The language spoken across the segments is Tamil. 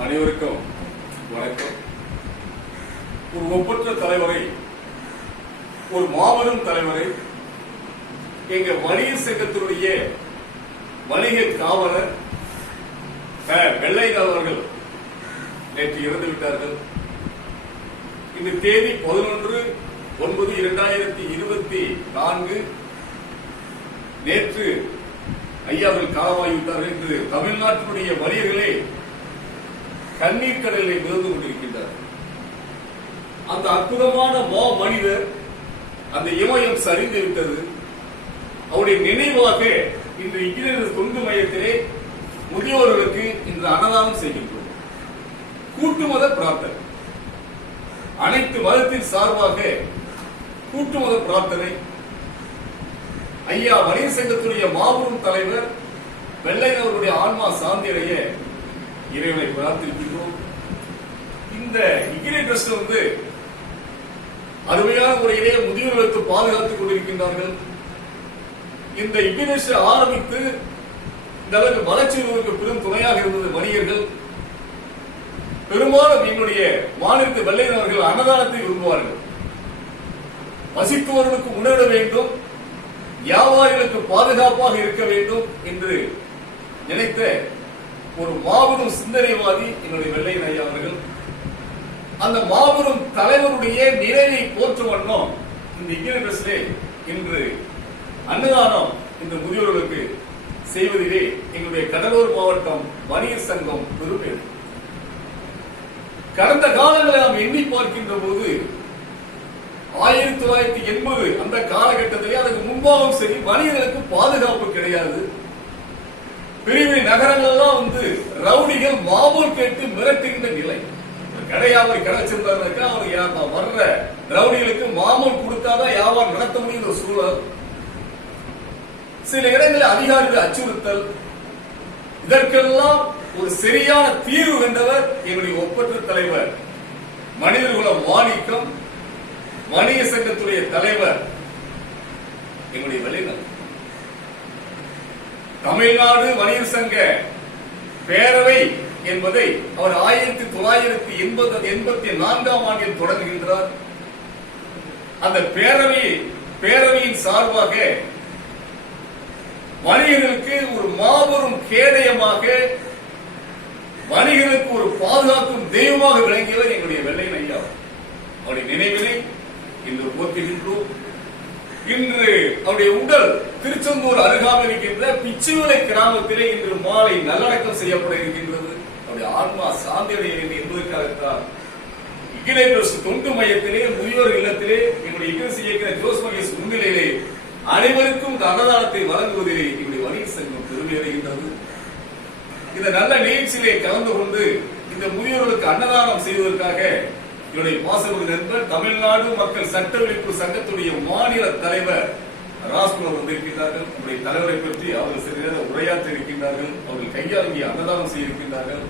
அனைவருக்கும் வணக்கம். ஒரு ஒப்பற்ற தலைவரை, ஒரு மாபெரும் தலைவரை எங்க வணிகர் சங்கத்தினுடைய வணிக காவலர் வெள்ளையன் அவர்கள் நேற்று இறந்து விட்டார்கள். இந்த தேதி 11/9/2024 நேற்று ஐயாவில் காலமாகிவிட்டார்கள் என்று தமிழ்நாட்டினுடைய வணிகர்களே கண்ணீர் கடலை மிதந்து கொண்டிருக்கின்றார். அந்த அற்புதமான மனிதர் அந்த இமயம் சரிந்து விட்டது. அவருடைய நினைவாக இன்று இன்ஜினியர் தொண்டு மையத்திலே முதியோர்களுக்கு இன்று அன்னதானம் செய்கின்றோம். கூட்டு மத பிரார்த்தனை, அனைத்து மதத்தின் சார்பாக கூட்டு மத பிரார்த்தனை. ஐயா வணிகர் சங்கத்துடைய மாபெரும் தலைவர் வெள்ளையன் அவருடைய ஆன்மா சாந்தியடைய இறைவனை பிரார்த்திக்கின்றோம். இந்த இன்ஜினியர் ட்ரஸ்ட் அருமையான முறையிலே முதியோர்களுக்கு பாதுகாத்துக் கொண்டிருக்கின்றார்கள். இந்த இன்ஜினியர் ஆரம்பித்து இந்த அளவுக்கு வளர்ச்சிக்கு பெரும் துணையாக இருந்தது வணிகர்கள். பெரும்பாலும் என்னுடைய மாநிலத்து வெள்ளையன் அவர்கள் அன்னதானத்தை விரும்புவார்கள். வசித்தவர்களுக்கு உணர வேண்டும், வியாபாரிகளுக்கு பாதுகாப்பாக இருக்க வேண்டும் என்று நினைத்த ஒரு மாபெரும் சிந்தனைவாதி என்னுடைய வெள்ளையன் ஐயா அவர்கள். அந்த மாபெரும் தலைவருடைய நினைவை போற்றும் வண்ணம் இந்த இன்ஜினியர் இன்று அன்னதானம் இந்த முதியோர்களுக்கு செய்வதிலே எங்களுடைய கடலூர் மாவட்டம் வணிகர் சங்கம் பெருமை. கடந்த காலங்களை நாம் எண்ணி பார்க்கின்ற போது 1980 அந்த காலகட்டத்திலே அதுக்கு முன்பாகவும் சரி வணிகர்களுக்கு பாதுகாப்பு கிடையாது. பெரிய நகரங்கள்லாம் ரவுடிகள் மாமூல் கேட்டு மிரட்டுகின்ற நிலை. கடையாவை கிடைச்சிருந்தாருக்கா அவர் வர்ற ரவுடிகளுக்கு மாமூல் கொடுத்தாதான் வியாபாரம் நடத்த முடியுற சூழல். சில இடங்களில் அதிகாரிகள் அச்சுறுத்தல். இதற்கெல்லாம் ஒரு சரியான தீர்வு கண்டவர் எங்களுடைய ஒப்பற்ற தலைவர் மனிதகுல மாணிக்கம், வணிக சங்கத்துடைய தலைவர் எங்களுடைய வெள்ளையன். தமிழ்நாடு வணிகர் சங்க பேரவை என்பதை அவர் 1984 ஆண்டில் தொடங்குகின்றார். அந்த பேரவையின் சார்பாக வணிகர்களுக்கு ஒரு மாபெரும் கேடயமாக, வணிகர்களுக்கு ஒரு பாதுகாக்கும் தெய்வமாக விளங்கியவர் எங்களுடைய வெள்ளையன் ஐயா. அவருடைய நினைவினை இன்று போற்றுகின்றோம். இன்று அவருடைய உடல் திருச்செந்தூர் அருகாமல் இருக்கின்ற பிச்சுவிலை கிராமத்திலே இன்று மாலை நல்லடக்கம் செய்யப்பட இருக்கின்றது. அவருடைய ஆன்மா சாந்தியடைய என்பதற்காகத்தான் இன்ஜினியர் தொண்டு மையத்திலே முதியோர் இல்லத்திலே எங்களுடைய இங்கிலீஷ் இயக்குநர் ஜோஸ் மகேஷ் முன்னிலையிலே அனைவருக்கும் இந்த அன்னதானத்தை வழங்குவதிலே எங்களுடைய வணிகர் சங்கம் பெருமை அடைகின்றது. இந்த நல்ல நிகழ்ச்சியிலே கலந்து கொண்டு இந்த முதியோர்களுக்கு அன்னதானம் செய்வதற்காக என்னுடைய பாசமிகு நண்பர் தமிழ்நாடு மக்கள் சட்ட விழிப்பு சங்கத்துடைய மாநில தலைவர் ராஜ்குமார் வந்திருக்கின்றார்கள். உடைய தலைவரை பற்றி அவர்கள் சிறிது நேரம் உரையாற்ற இருக்கின்றார்கள். அவர்கள் கையாளங்கி அன்னதானம் செய்ய இருக்கின்றார்கள்.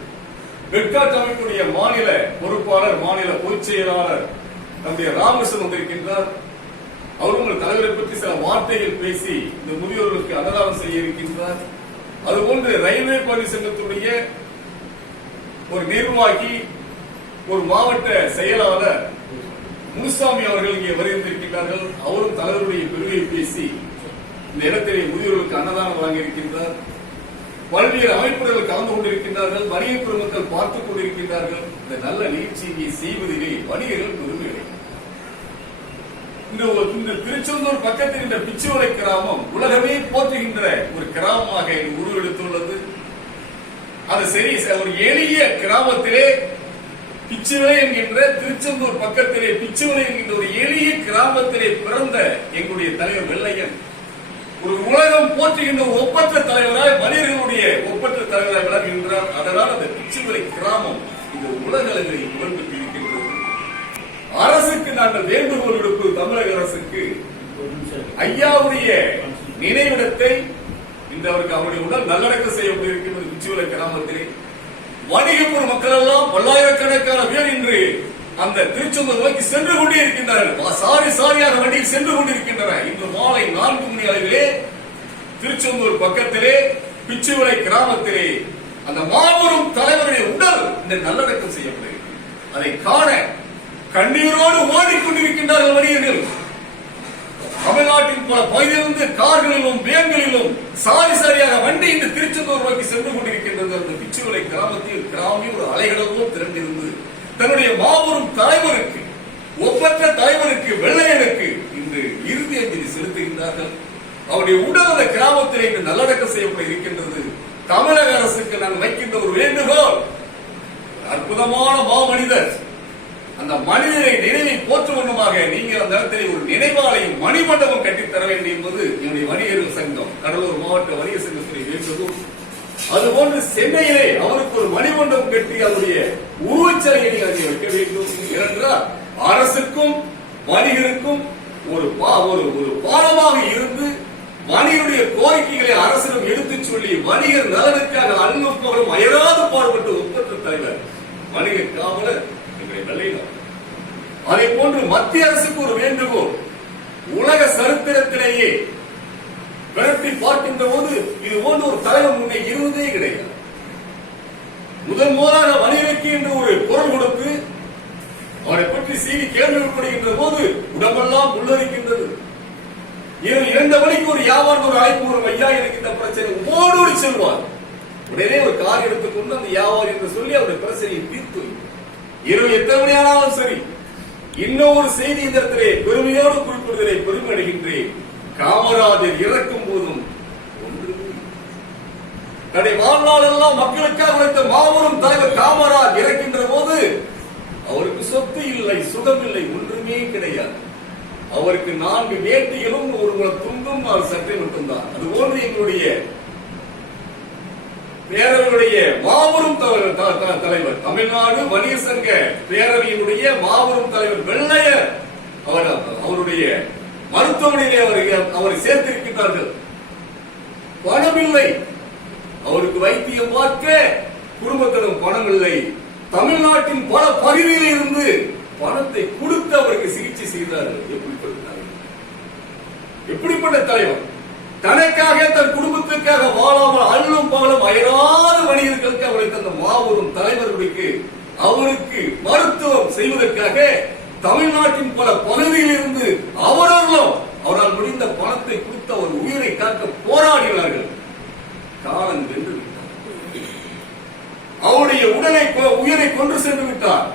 வெட்காட்டு அமைப்புடைய மாநில பொறுப்பாளர், மாநில பொதுச் செயலாளர் நம்முடைய ராமகிருஷ்ணன் வந்திருக்கின்றார். அவர் உங்கள் தலைவரை பற்றி சில வார்த்தைகள் பேசி இந்த முதியோர்களுக்கு அன்னதானம் செய்ய இருக்கின்றார். அதுபோன்று ரயில்வே பணி சங்கத்துடைய ஒரு நிர்வாகி, ஒரு மாவட்ட செயலாளர் முனுசாமி அவர்கள் இங்கே வருகின்றிருக்கின்றார்கள். அவரும் தலைவருடைய பெருமையை பேசி இந்த இடத்திலே முதியோர்களுக்கு அன்னதானம் வழங்கியிருக்கின்றார். பல்வேறு அமைப்புகள் கலந்து கொண்டிருக்கின்றார்கள். வணிக பெருமக்கள் பார்த்துக் கொண்டிருக்கின்றார்கள். இந்த நல்ல நிகழ்ச்சியை செய்வதிலே வணிகர்கள் பெருமை. இந்த திருச்செந்தூர் பக்கத்தில் இந்த பிச்சுவலை கிராமம் உலகமே போற்றுகின்ற ஒரு கிராமமாக உருவெடுத்துள்ளது. அது சரி, ஒரு எளிய கிராமத்திலே பிச்சுவலை என்கின்ற திருச்செந்தூர் பக்கத்திலே பிச்சுவலை என்கின்ற ஒரு எளிய கிராமத்திலே பிறந்த எங்களுடைய தலைவர் வெள்ளையன் ஒரு உலகம் போற்றுகின்ற ஒப்பற்ற தலைவராய், வணிகர்களுடைய ஒப்பற்ற தலைவராய் விளங்குகின்றார். அதனால் அந்த பிச்சுவலை கிராமம் இந்த உலக அளவில் புகழ்பெற்று இருக்கின்றது. அரசுக்கு நாங்கள் வேண்டுகோள் விடுப்பது, தமிழக அரசுக்கு ஐயாவுடைய நினைவிடத்தை இந்த அவருடைய உடல் நல்லடக்கம் செய்யப்பட்டிருக்கின்றது. பிச்சுவலை கிராமத்திலே வணிகப்பூர் மக்கள் எல்லாம் பல்லாயிரக்கணக்கான பேர் இன்று அந்த திருச்செந்தூர் நோக்கி சென்று கொண்டே இருக்கின்றார்கள். சாரியாக வண்டியில் சென்று கொண்டிருக்கின்றனர். இன்று மாலை 4 மணி அளவிலே திருச்செந்தூர் பக்கத்திலே பிச்சுவிளை கிராமத்திலே அந்த மாபெரும் தலைவருடைய உடல் இந்த நல்லடக்கம் செய்யப்படுகிறது. அதை காண கண்ணீரோடு ஓடிக்கொண்டிருக்கின்றார்கள் வணிகர்கள். தமிழ்நாட்டின் பல பகுதியிலிருந்து கார்களிலும் வேன்களிலும் சாரி சாரியாக வண்டி இந்த திருச்செந்தூர் நோக்கி சென்று கொண்டிருக்கின்றது. அந்த பிச்சுவலை கிராமத்தில் கிராமி ஒரு அலைகளவும் திரண்டிருந்து தன்னுடைய மாபெரும் தலைவருக்கு, ஒப்பற்ற தலைவருக்கு, வெள்ளையனுக்கு இன்று இறுதி அஞ்சலி செலுத்துகின்றார்கள். அவருடைய உடல் அந்த கிராமத்தில் இன்று நல்லடக்கம் செய்யப்பட இருக்கின்றது. தமிழக அரசுக்கு நான் வைக்கின்ற ஒரு வேண்டுகோள், அற்புதமான மாமனிதர், அந்த மனிதரை நினைவை போற்றுவண்ணமாக நீங்கள் அந்த இடத்திலே ஒரு நினைவாலயம் மணிமண்டபம் கட்டித்தர வேண்டும் என்பது என்னுடைய வணிகர்கள் சங்கம், கடலூர் மாவட்ட வணிகர் சங்கத்திலே வேண்டுகோள். அதுபோன்று சென்னையிலே அவருக்கு ஒரு மணிமண்டபம் கட்டி அவருடைய உருவச்சிலையை அங்கே வைக்க வேண்டும். ஏனென்றால் அரசுக்கும் வணிகருக்கும் ஒரு பாலமாக இருந்து வணிகருடைய கோரிக்கைகளை அரசிடம் எடுத்துச் சொல்லி வணிகர் நலனுக்காக அல்லும் பகலும் அயராது பாடுபட்ட ஒப்பற்ற தலைவர் வணிக காவலர் எங்களுடைய வெள்ளையன். அதே போன்று மத்திய அரசுக்கு ஒரு வேண்டுகோள், உலக சரித்திரத்திலேயே விரட்டி பார்க்கின்ற போது இது போன்ற ஒரு தலைவர் முன்னே இருந்ததே கிடையாது. முதல் முதலாக வணிகருக்கு என்று ஒரு குரல் கொடுத்து அவரை பற்றி செய்தி கேள்விப்படுகின்ற போது உடம்பெல்லாம் உள்ளரிக்கின்றது. இரவு 2 மணிக்கு ஒரு வியாபாரம் ஒரு அழைப்பு வரும், ஐயா எனக்கு இந்த பிரச்சனை, ஓடோடி செல்வார். உடனே ஒரு கார் எடுத்துக்கொண்டு அந்த வியாபாரி என்று சொல்லி அவருடைய பிரச்சனையை தீர்த்து இரவு எத்தனை மணி ஆனாலும் சரி. இன்னும் ஒரு செய்தி இந்த இடத்திலே பெருமையோடு குறிப்பிடுவதை பெருமை அடைகின்றேன். காமராஜர் இறக்கும் போதும் தன்னுடைய வாழ்நாள் எல்லாம் மக்களுக்காக உழைத்த மாபெரும் தலைவர் காமராஜ் இறக்கின்ற போது அவருக்கு சொத்து இல்லை, சுகம் இல்லை, ஒன்றுமே கிடையாது. அவருக்கு 4 வேட்டிகளும் ஒரு துண்டும் 4 சட்டை மட்டும்தான். அதுபோன்று எங்களுடைய பேரவையுடைய மாபெரும் தலைவர், தமிழ்நாடு வணிகர் சங்க பேரவையினுடைய மாபெரும் தலைவர் வெள்ளையர் அவருடைய மருத்துவமனையிலே அவரை சேர்த்திருக்கிறார்கள். பணம் இல்லை, அவருக்கு வைத்தியம் பார்க்க குடும்பத்திடம் பணம் இல்லை. தமிழ்நாட்டின் பல பகுதியில் இருந்து பணத்தை கொடுத்து அவருக்கு சிகிச்சை செய்தார்கள். எப்படிப்பட்ட தலைவர்! தனக்காக தன் குடும்பத்திற்காக வாழாமல் அல்லும் பகலும் அயராத வணிகர்களுக்கு அவரை தந்த மாபெரும் தலைவர்களுக்கு அவருக்கு மருத்துவம் செய்வதற்காக தமிழ்நாட்டின் பல பகுதியில் இருந்து அவரால் முடிந்த பணத்தை கொடுத்து அவர் உயிரை காக்க போராடினார்கள். காலம் வென்று விட்டார். அவருடைய உயிரை கொண்டு சென்று விட்டார்.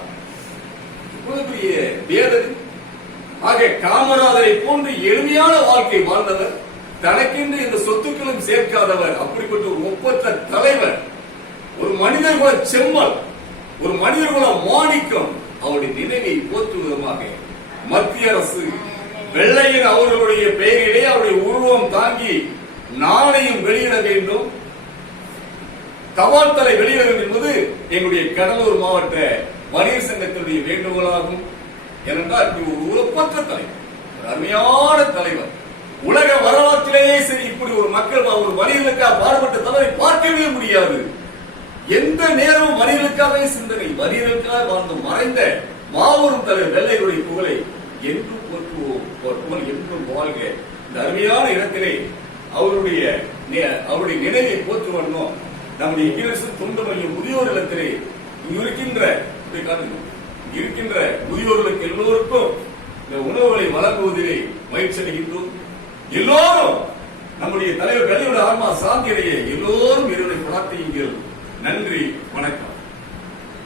பெரிய வேதனை. ஆக காமராஜரை போன்று எளிமையான வாழ்க்கை வாழ்ந்தவர், தனக்கென்று இந்த சொத்துக்களும் சேர்க்காதவர், அப்படிப்பட்ட ஒரு ஒப்பற்ற தலைவர், ஒரு மனிதர் குல செம்மல், ஒரு மனிதர் குல மாணிக்கம், அவருடைய நினைவை போற்றும் விதமாக மத்திய அரசு வெள்ளையன் அவர்களுடைய பெயரிலே அவருடைய உருவம் தாங்கி நாளையும் வெளியிட வேண்டும், தபால் தலை வெளியிட வேண்டும் என்பது எங்களுடைய கடலூர் மாவட்ட வணிகர் சங்கத்தினுடைய வேண்டுகோளாகும். ஏனென்றால் ஒரு ஒப்பற்ற தலைவர், ஒரு அருமையான தலைவர். உலக வரலாற்றிலேயே சரி இப்படி ஒரு மக்கள் ஒரு வணிகர்களுக்காக பாடுபட்ட தலைவரை பார்க்கவே முடியாது. எந்த நேரமும் வணிகர்களுக்காகவே சிந்தனை, வணிகர்களுக்காக வாழ்ந்து மறைந்த மாபெரும் தலைவர் வெள்ளையருடைய புகழை என்றும் போற்றுவோம், புகழ் என்றும் வாழ்க. இந்த அருமையான இடத்திலே அவருடைய நினைவை போற்று வரணும். நம்முடைய இங்கிலீஷ் தொண்டு மையம் முதியோர் இல்லத்திலே இருக்கின்ற முதியோர்களுக்கு எல்லோருக்கும் இந்த உணவுகளை வழங்குவதிலே மகிழ்ச்சி அடைகின்றோம். எல்லோரும் நம்முடைய தலைவர் வெள்ளையோட ஆன்மா சாந்தியடைய எல்லோரும் இறைவனை பிரார்த்தியுங்கள். நன்றி, வணக்கம்.